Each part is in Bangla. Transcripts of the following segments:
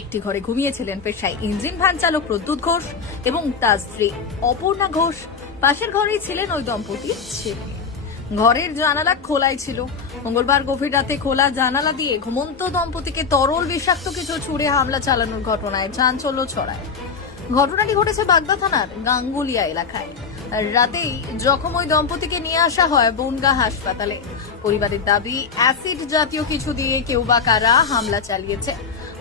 একটি ঘরে ঘুমিয়েছিলেন পেশায় ইঞ্জিন ভ্যান চালক প্রদ্যুৎ ঘোষ এবং তার স্ত্রী অপর্ণা ঘোষ। পাশের ঘরেই ছিলেন ওই দম্পতির ছেলে। ঘরের জানালা খোলাই ছিল। মঙ্গলবার গভীর রাতে খোলা জানালা দিয়ে ঘুমন্ত দম্পতিকে তরল বিষাক্ত কিছু ছুড়ে হামলা চালানোর ঘটনায় চাঞ্চল্য ছড়ায়। ঘটনাটি ঘটেছে বাগদা থানার গাঙ্গুলিয়া এলাকায়। রাতেই জখম ওই দম্পতিকে নিয়ে আসা হয় বনগাঁ হাসপাতালে। পরিবারের দাবি, অ্যাসিড জাতীয় কিছু দিয়ে কেউ বা কারা হামলা চালিয়েছে।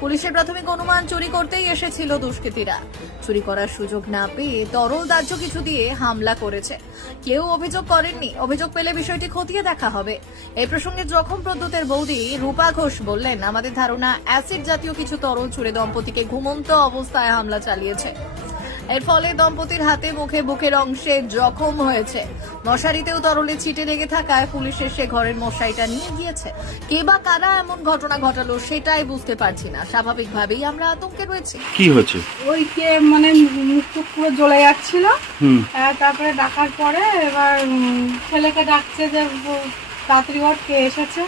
পুলিশের প্রাথমিক অনুমান, চুরি করতেই এসেছিল দুষ্কৃতীরা। চুরি করার সুযোগ না পেয়ে তরল দাহ্য কিছু দিয়ে হামলা করেছে। কেউ অভিযোগ করেননি। অভিযোগ পেলে বিষয়টি খতিয়ে দেখা হবে। এই প্রসঙ্গে জখম প্রদ্যুতের বৌদি রূপা ঘোষ বললেন, আমাদের ধারণা অ্যাসিড জাতীয় কিছু তরল ছুড়ে দম্পতিকে ঘুমন্ত অবস্থায় হামলা চালিয়েছে। এর ফলে দম্পতির হাতে মুখে বুকের অংশে জখম হয়েছে। মশারিতেও তরলে ছিটে লেগে থাকায় পুলিশ এসে ঘরের মশারিটা নিয়ে গিয়েছে। কে বা কারা এমন ঘটনা ঘটালো সেটাই বুঝতে পারছি না। স্বাভাবিকভাবেই আমরা আতঙ্কে রয়েছি। কি হয়েছে? ওই কে মানে মুখ টুক পুরো জ্বলে যাচ্ছিল। তারপরে ডাকার পরে এবার ছেলেকে ডাকছে যে তাড়াতাড়ি ওর কে এসেছে।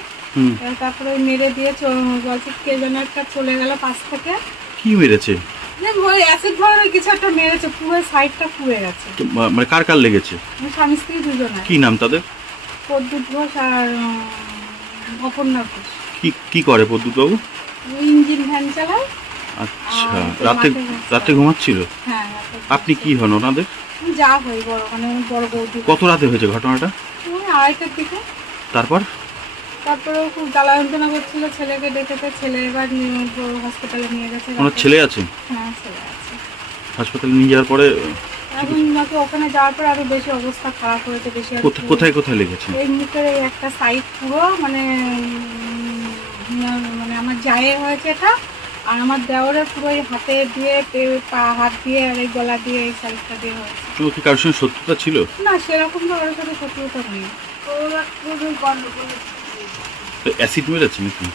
তারপরে ওই মেরে দিয়ে বলছে কে যেন একটা চলে গেল পাশ থেকে। কি মেরেছে? ওই অ্যাসিড ধরে কিছু একটা মেরেছে, পুরো সাইডটা পুড়ে গেছে। মানে কার কার লেগেছে? স্বামী স্ত্রী দুজনে। কি নাম তাদের? প্রদ্যুৎ ঘোষ আর অপর্ণা ঘোষ। কি করে প্রদ্যুৎ বাবু? ইঞ্জিন ভ্যান চালায়। আচ্ছা, রাতে ঘুমাচ্ছিল? হ্যাঁ। আপনি কি হন ওনাদের? যা হই বড়, মানে বড় বৌদি। কত রাতে হয়েছে ঘটনাটা? ওই 2:30টার দিকে। তারপরে খুব জ্বালা যন্ত্রণা করছিল, ছেলেকে ডেকেছে। ছেলে এবার হসপিটালে নিয়ে গেছে। ওনার ছেলে আছে? হ্যাঁ, ছেলে আছে। হাসপাতালে নিয়ে যাওয়ার পরে এখন নাকি ওখানে যাওয়ার পর আরো বেশি অবস্থা খারাপ হয়েছে। বেশি কোথায় লেগেছে? এই মুখের এই একটা সাইড পুরো মানে মানে আমার জায়ের হয়েছে এটা, আর আমার দেওরের পুরো এই হাতে দিয়ে হাত দিয়ে আর এই গলা দিয়ে এই সাইডটা দিয়ে হয়েছে। ও কি কারোর সঙ্গে শত্রুতা ছিল? না, সেরকম তো ওর সাথে শত্রুতা নেই। অ্যাসিড মেরেছে নাকি?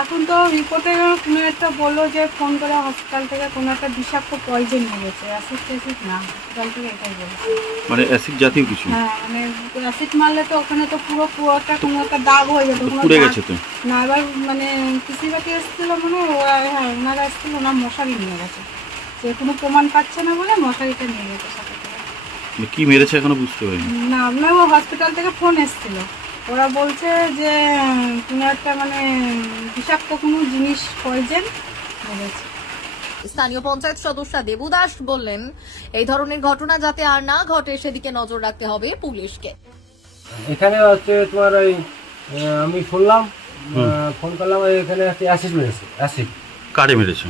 এখন তো রিপোর্টে কোনো একটা বললো যে ফোন করে হসপিটাল থেকে কোনো একটা বিষাক্ত পয়জন মেরেছে। অ্যাসিড ট্যাসিড না, হসপিটাল থেকে এটাই বলেছে। মানে অ্যাসিড জাতীয় কিছু? হ্যাঁ, মানে অ্যাসিড মারলে তো ওখানে তো পুরোটা কোনো একটা দাগ হয়ে যেত। পুড়ে গেছে তো না, এবার মানে কৃষিবাতি এসেছিল মানে ওরা, হ্যাঁ ওনারা এসেছিল, ওনার মশারি নিয়ে গেছে। যে কোনো প্রমাণ পাচ্ছে না বলে মশারিটা নিয়ে গেছে সাথে করে। কি মেরেছে এখনো বুঝতে পারিনি। না, আপনার হসপিটাল থেকে ফোন এসেছিল। ওরা বলছে যে কোনো একটা মানে বিষাক্ত কোনো জিনিস পয়জন বলেছে। স্থানীয় পঞ্চায়েত সদস্য দেবু দাস বললেন, এই ধরনের ঘটনা যাতে আর না ঘটে সেদিকে নজর রাখতে হবে পুলিশকে। এখানে হচ্ছে তোমার ওই আমি শুনলাম, ফোন করলাম, এখানে অ্যাসিড মেরেছে। অ্যাসিড কারে মেরেছে?